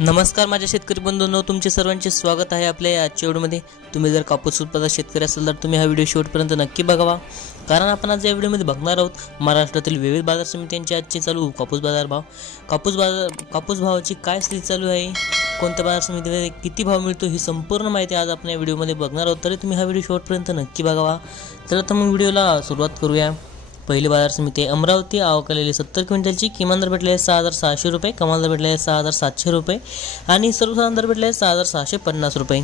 नमस्कार माझ्या शेतकरी बंधूंनो, तुमचे सर्वांचे स्वागत आहे आपल्या या आजच्या व्हिडिओमध्ये। तुम्ही जर कापूस उत्पादक शेतकरी असाल तर तुम्ही हा व्हिडिओ शेवटपर्यंत नक्की बघावा, कारण आपण आज या व्हिडिओमध्ये बघणार आहोत महाराष्ट्रातील विविध बाजार समित्यांचे आजचे चालू कापूस बाजार भाव, कापूस भावाची काय स्थिती चालू आहे, कोणत्या बाजार समितीमध्ये किती भाव मिळतो ही संपूर्ण माहिती आज आपण या व्हिडिओमध्ये बघणार आहोत। तरी तुम्ही हा व्हिडिओ शेवटपर्यंत नक्की बघावा। चला तर मग व्हिडिओला सुरुवात करूया। पहिली बाजार समिती अमरावती, आवक आलेली 70 क्विंटलची, किमान दर भेटले 6600 रुपये, कमाल दर भेटले 6700 रुपये आणि सर्वसाधारण दर भेटले 6650 रुपये।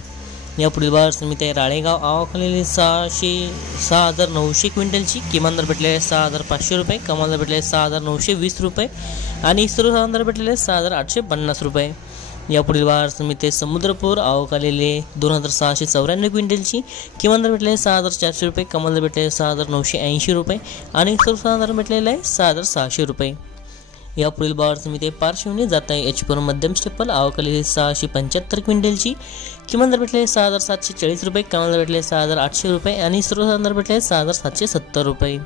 या पुढील बाजार समिती राळेगाव, आवक आलेली 6900 क्विंटलची, किमान दर भेटले 6500 रुपये, कमाल दर भेटले 6920 रुपये आणि सर्वसाधारण दर भेटले 6850 रुपये। या पुढील बाजार समिती समुद्रपूर, आवक आलेले 2694 क्विंटलची, किमान दर भेटले 6400 रुपये, कमाल दर भेटले 6980 रुपये आणि सर्वसाधारण दर भेटलेला आहे 6600 रुपये। या पुढील बाजार समिती पार्श्वनी जात आहे एचपूर मध्यम स्टेपल, आवक आलेली 675 क्विंटलची, किमान दर भेटले 6740 रुपये, कमाल दर भेटले 6800 रुपये आणि सर्वसाधारण दर भेटले 6770 रुपये।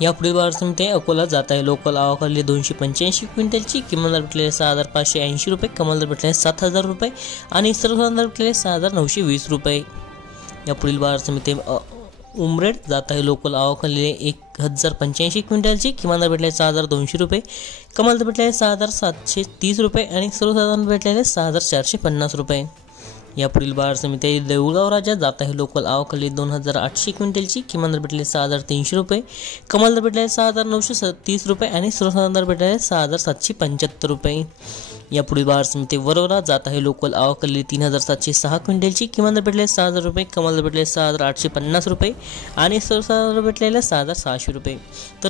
या पुढील बाजार समिती अकोला जात आहे लोकल, आवक आलेली 285 क्विंटलची, किमान दर भेटले 6580 रुपये, कमाल दर भेटले 7000 रुपये आणि सर्वसाधारण दर भेटले 6920 रुपये। या पुढील बाजार समिती उमरेड जात आहे लोकल, आवक आलेली 1085 क्विंटलची, किमान दर भेटले 6200 रुपये, कमाल दर भेटले 6730 रुपये आणि सर्वसाधारण भेटलेले 6450 रुपये। या पुढील बाजार समिती देऊळगाव राजा जात आहे लोकल, आवक आलेली 2800 क्विंटलची, किमान दर भेटले 6300 रुपये, कमाल दर भेटले 6930 रुपये आणि सर्वसाधारण दर भेटले 6775 रुपये। या पुढील बाजार समिती वरोरा जात आहे लोकल, आवक आलेली 3706 क्विंटलची, किमान दर भेटले 6000 रुपये, कमाल दर भेटले 6850 रुपये आणि सर्वसाधारण दर भेटलेले 6600 रुपये। तर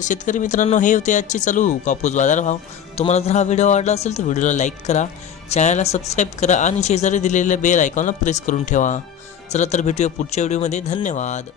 शेतकरी मित्रांनो, हे होते आजचे चालू कापूस बाजार भाव। तुम्हाला जर हा व्हिडिओ आवडला असेल तर व्हिडिओला लाईक करा, चॅनलला सबस्क्राईब करा आणि शेजारी दिलेल्या बेल आयकॉनला प्रेस करून ठेवा। चला तर भेटूया पुढच्या व्हिडिओमध्ये। धन्यवाद।